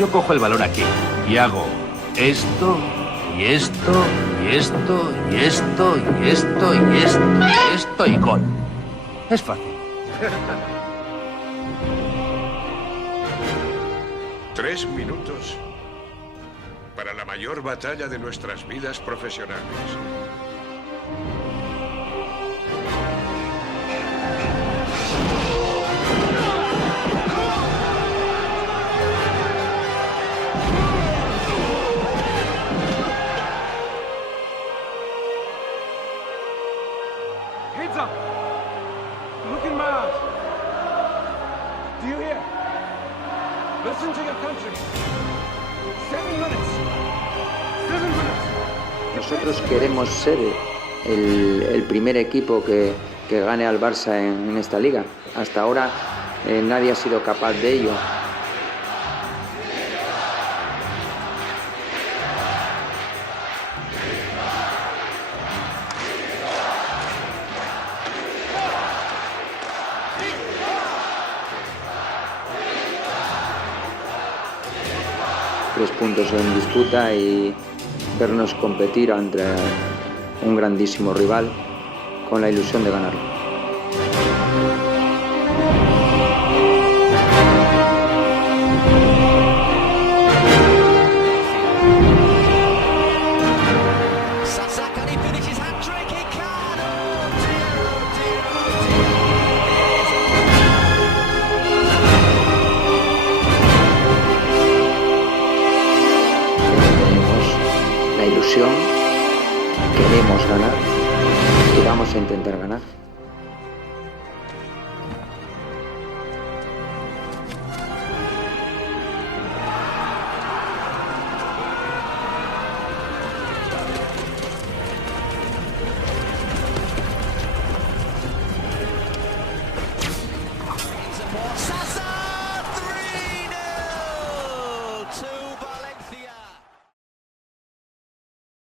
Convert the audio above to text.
Yo cojo el balón aquí y hago esto, y esto, y esto, y esto, y esto, y esto, y esto, y gol. Es fácil. 3 minutos para la mayor batalla de nuestras vidas profesionales. Heads up! Looking mad! Do you hear? Listen to your country. 7 minutes. 7 minutes. Nosotros queremos ser el primer equipo que gane al Barça en esta liga. Hasta ahora nadie ha sido capaz de ello. Tres puntos en disputa y vernos competir ante un grandísimo rival con la ilusión de ganarlo. La ilusión, queremos ganar y vamos a intentar ganar.